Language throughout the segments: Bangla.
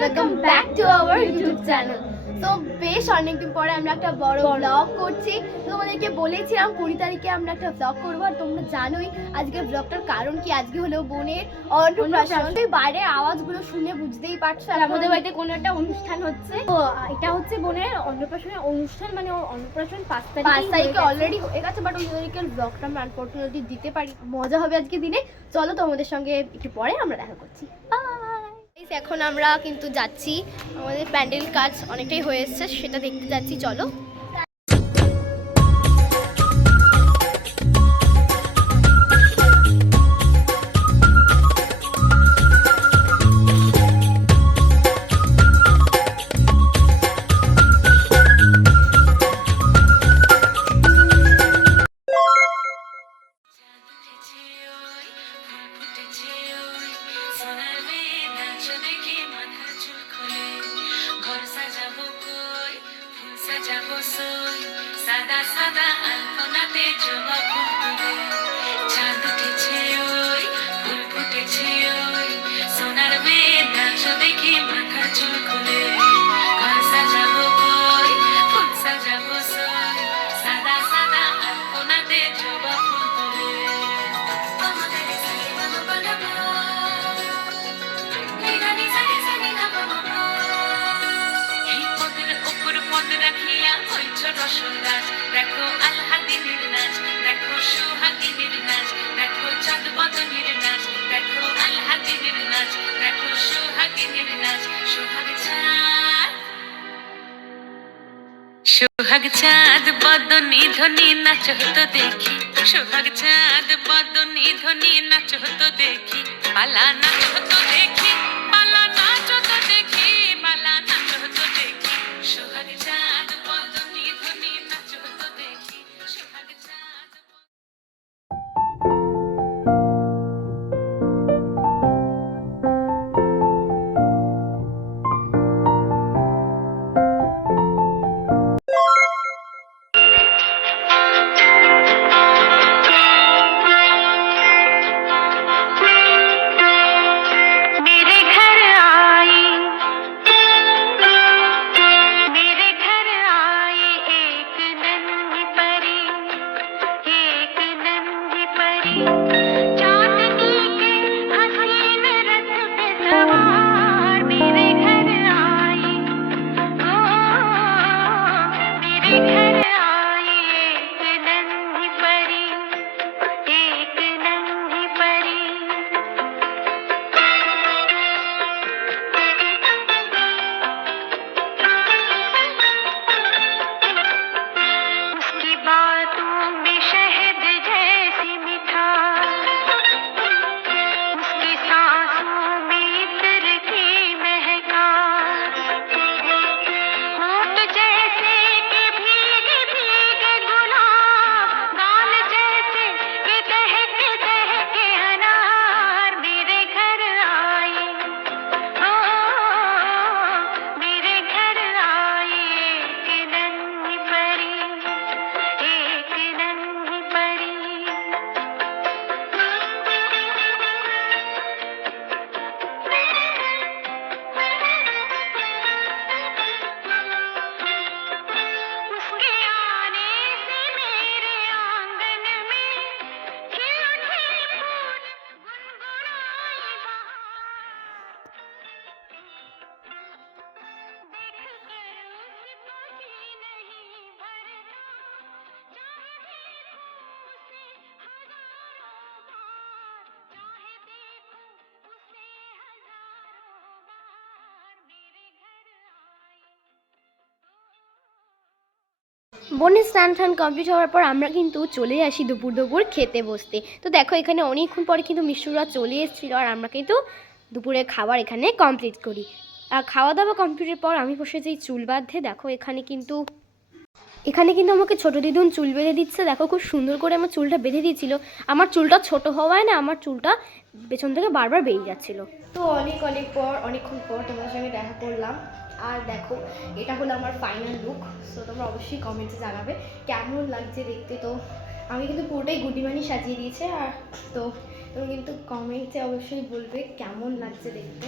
Welcome back to our YouTube channel. তো বেশ অনেকদিন পরে আমরা একটা বড় ব্লগ করছি। তোমাদেরকে বলেছিলাম 20 তারিখে আমরা একটা ব্লগ করবো, আর তোমরা জানোই আজকে ব্লগটার কারণ কি। আজকে হলো বোনের অন্নপ্রাশন। বাইরে আওয়াজগুলো শুনে বুঝতেই পারছো আমাদের বাড়িতে কোনো একটা অনুষ্ঠান হচ্ছে। তো এটা হচ্ছে বোনের অন্নপ্রাশনের অনুষ্ঠান, মানে অন্নপ্রাশন 5 তারিখে অলরেডি হয়ে গেছে, বাট ওই তারিখের ব্লগটা আমরা আনফর্চুনেটলি দিতে পারি। মজা হবে আজকে দিনে। চলো তোমাদের সঙ্গে একটু পরে আমরা দেখা করছি। এখন আমরা কিন্তু যাচ্ছি, আমাদের প্যান্ডেল কাজ অনেকটাই হয়ে এসছে, সেটা দেখতে যাচ্ছি। চলো। সাদা সাদা আলপনাতে জবা ফুল তুলে চাঁদ উঠেছে ওই ফুল ফুটেছে ওই সোনার মেয়ে নাচো দেখি মাথার চুল খুলে ঘর সাজাবো কই ফুল সাজাবো সই সাদা সাদা আলপনাতে জবা ফুল তুলে আমাদের সাথে বাবা বানাবো নিগানি সাথে সাথে বাবা এই পদের উপর পদ রাখিয়া হইছ রসরাজ দেখো আলহাদিনের নাচ দেখো সোহাগিনীর নাচ দেখো চাঁদ বদনের নাচ দেখো আলহাদিনের নাচ দেখো সোহাগিনীর নাচ সোহাগ চাঁদ বদনী ধ্বনি নাচ হতো দেখি সোহাগ চাঁদ বদনী ধ্বনি নাচ হতো দেখি পালা নাচ হতো দেখি পালা নাচ হতো দেখি পালা নাচ হতো দেখি সোহাগ চাঁদ বদনী ধ্বনি নাচ হতো দেখি সোহাগ চাঁদ मेरे घर आई एक नन्ही परी चांदनी के हसीन रथ पे सवार मेरे घर आई मेरे घर आई एक नन्ही परी उसकी बातों में शहद जैसी मिठास उसकी सांसों में इत्र की महकास होंठ जैसे कि भीगे भीगे गुलाब गाल जैसे कि दहके दहके अनार मेरे घर आई मेरे घर आई एक नन्ही परी उसके आने से मेरे आंगन में खिल उठे फूल गुनगुनाई बहार देख कर उसको जी नहीं भरता चाहे देखूं उसे हजारों बार चाहे देखूं उसे हजारों बार मेरे घर आई বোনের স্নান টান কমপ্লিট হওয়ার পর আমরা কিন্তু চলে আসি দুপুর খেতে বসতে। তো দেখো এখানে অনেকক্ষণ পরে কিন্তু মিশুরা চলে এসেছিলো, আর আমরা কিন্তু দুপুরে খাবার এখানে কমপ্লিট করি। আর খাওয়া দাওয়া কমপ্লিটের পর আমি বসে যাই চুল বাঁধতে। দেখো এখানে কিন্তু আমাকে ছোটো দিদুন চুল বেঁধে দিচ্ছে। দেখো খুব সুন্দর করে আমার চুলটা বেঁধে দিয়েছিল। আমার চুলটা ছোট হওয়ায় না আমার চুলটা পেছন থেকে বারবার বেরিয়ে যাচ্ছিলো। তো অনেকক্ষণ পর তোমার সঙ্গে দেখা করলাম। আর দেখো এটা হলো আমার ফাইনাল লুক। সো তোমরা অবশ্যই কমেন্টে জানাবে কেমন লাগছে দেখতে। তো আমি কিন্তু পুরোটাই গুডিমানি সাজিয়ে দিয়েছে, আর তো তুমি কিন্তু কমেন্টে অবশ্যই বলবে কেমন লাগছে দেখতে।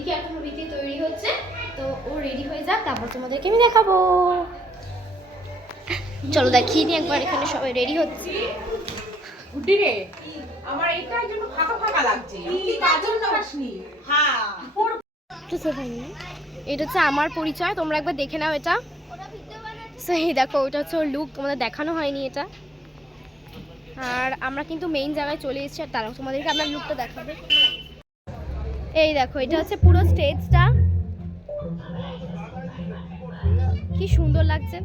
ওদিকে এখন রীতি তৈরি হচ্ছে, তো ও রেডি হয়ে যাক, তারপর তোমাদেরকে আমি দেখাবো। চলো দেখিয়ে দিই একবার, এখানে সবাই রেডি হচ্ছে। গুড্ডি রে, আমার এটার জন্য ফাঁকা ফাঁকা লাগছে। কি কাজল না আসনি? হ্যাঁ। এটা হচ্ছে আমার পরিচয়, তোমরা একবার দেখে নাও এটা। সো এই দেখো, ওটা হচ্ছে ওর লুক, তোমাদের দেখানো হয়নি এটা। আর আমরা কিন্তু মেইন জায়গায় চলে এসেছি, আর তারাও তোমাদেরকে আমার লুকটা দেখাবে। এই দেখো, এটা হচ্ছে পুরো স্টেজটা, কি সুন্দর লাগছে।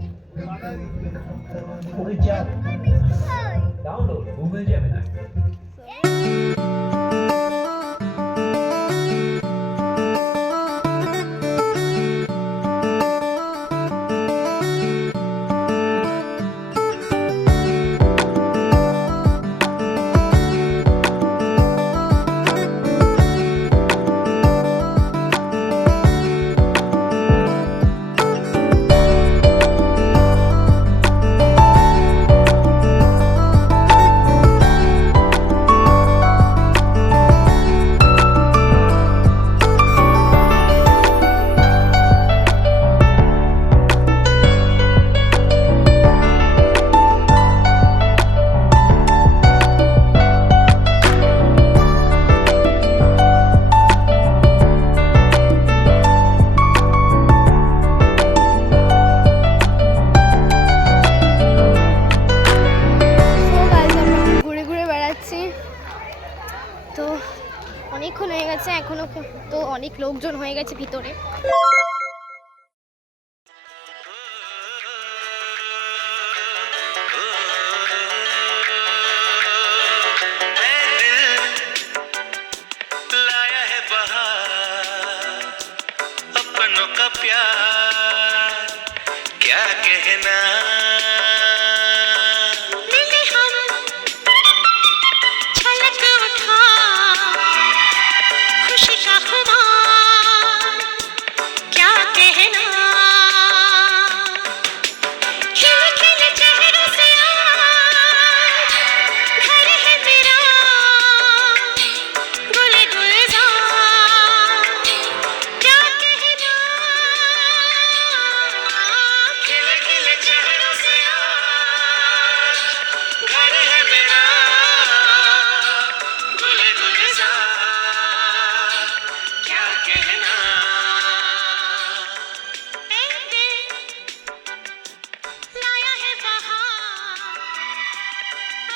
তো অনেকক্ষণ হয়ে গেছে, এখনো তো অনেক লোকজন হয়ে গেছে ভিতরে। लाया है बहार अपनों का प्यार क्या कहना मिले हम छलक उठा खुशी का खुमार क्या कहना खिले खिले चेहरों से आज घर है मेरा गुले गुलजार क्या कहना खिले खिले चेहरों से आज घर है मेरा गुले गुलजार क्या कहना ए दिल लाया है बहार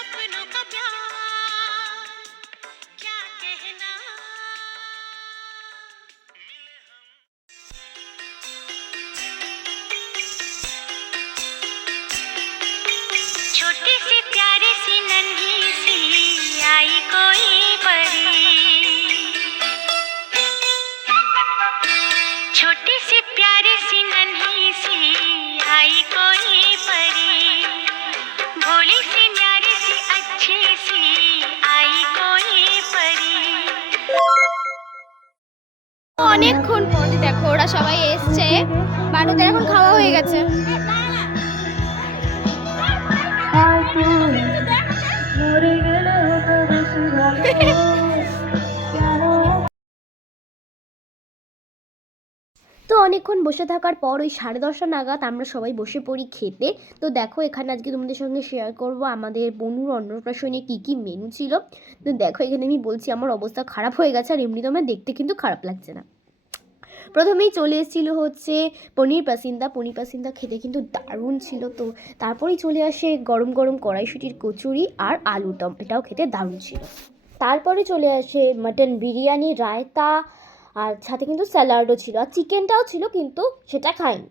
अपनों का प्यार क्या कहना छोटी सी प्यारी सी नन्ही सी आई कोई परी छोटी सी प्यारी सी नन्ही सी आई कोई परी भोली सी न्यारी सी अच्छी सी आई कोई परी অনেকক্ষণ পরে দেখো ওরা সবাই এসছে, বানুদের এখন খাওয়া হয়ে গেছে। তো অনেকক্ষণ বসে থাকার পর ওই 10:30 নাগাদ আমরা সবাই বসে পড়ি খেতে। তো দেখো এখানে আজকে তোমাদের সঙ্গে শেয়ার করব আমাদের বনুর অন্নপ্রাশনে কী কী মেনু ছিল। তো দেখো এখানে আমি বলছি আমার অবস্থা খারাপ হয়ে গেছে, আর এমনি তো আমার দেখতে কিন্তু খারাপ লাগছে না। প্রথমেই চলে এসেছিলো হচ্ছে পনির পাসিন্দা খেতে কিন্তু দারুণ ছিল। তো তারপরেই চলে আসে গরম গরম কড়াইশুঁটির কচুরি আর আলুর দম, এটাও খেতে দারুণ ছিল। তারপরে চলে আসে মাটন বিরিয়ানি, রায়তা, আর সাথে কিন্তু স্যালাডও ছিল, আর চিকেনটাও ছিল কিন্তু সেটা খাইনি।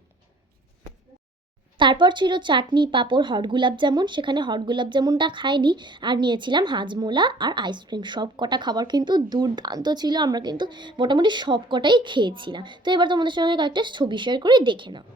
তারপর ছিল চাটনি, পাঁপড়, হট গোলাপ জামুন, সেখানে হট গোলাপ জামুনটা খাইনি, আর নিয়েছিলাম হাজমোলা আর আইসক্রিম। সব কটা খাবার কিন্তু দুর্দান্ত ছিল, আমরা কিন্তু মোটামুটি সব কটাই খেয়েছিলাম। তো এবার তোমাদের সঙ্গে কয়েকটা ছবি শেয়ার করে দেখে নাও।